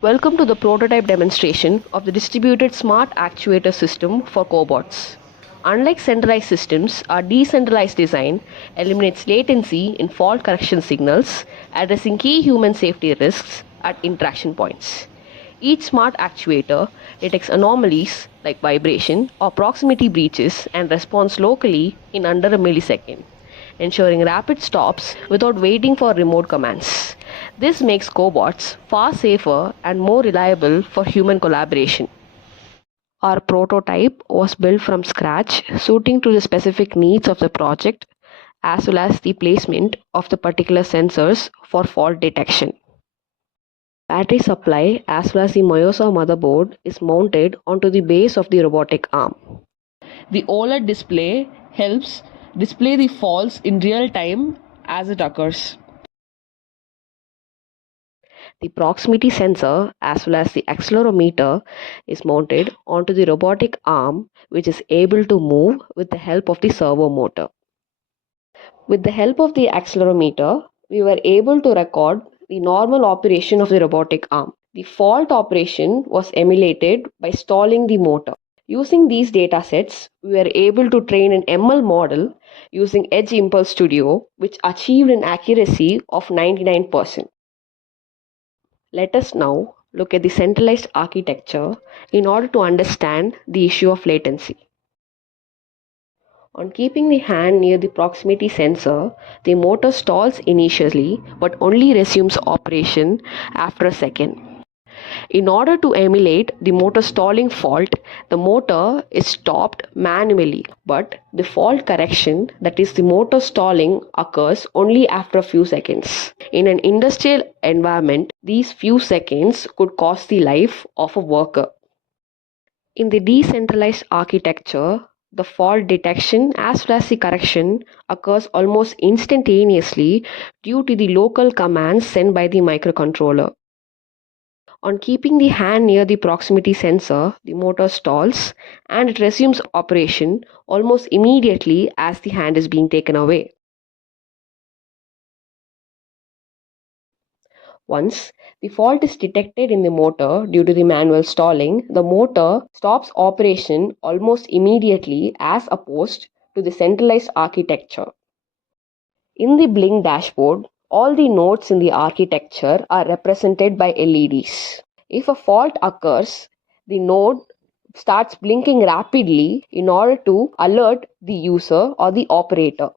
Welcome to the prototype demonstration of the distributed smart actuator system for cobots. Unlike centralized systems, our decentralized design eliminates latency in fault correction signals, addressing key human safety risks at interaction points. Each smart actuator detects anomalies like vibration or proximity breaches and responds locally in under a millisecond, ensuring rapid stops without waiting for remote commands. This makes cobots far safer and more reliable for human collaboration. Our prototype was built from scratch, suiting to the specific needs of the project as well as the placement of the particular sensors for fault detection. Battery supply as well as the MYOSA motherboard is mounted onto the base of the robotic arm. The OLED display helps display the faults in real time as it occurs. The proximity sensor as well as the accelerometer is mounted onto the robotic arm, which is able to move with the help of the servo motor. With the help of the accelerometer, we were able to record the normal operation of the robotic arm. The fault operation was emulated by stalling the motor. Using these datasets, we were able to train an ML model using Edge Impulse Studio, which achieved an accuracy of 99%. Let us now look at the centralized architecture in order to understand the issue of latency. On keeping the hand near the proximity sensor, the motor stalls initially but only resumes operation after a second. In order to emulate the motor stalling fault, the motor is stopped manually, but the fault correction, that is the motor stalling, occurs only after a few seconds. In an industrial environment, these few seconds could cost the life of a worker. In the decentralized architecture, the fault detection as well as the correction occurs almost instantaneously due to the local commands sent by the microcontroller. On keeping the hand near the proximity sensor, the motor stalls and it resumes operation almost immediately as the hand is being taken away. Once the fault is detected in the motor due to the manual stalling, the motor stops operation almost immediately as opposed to the centralized architecture. In the Blink dashboard, all the nodes in the architecture are represented by LEDs. If a fault occurs, the node starts blinking rapidly in order to alert the user or the operator.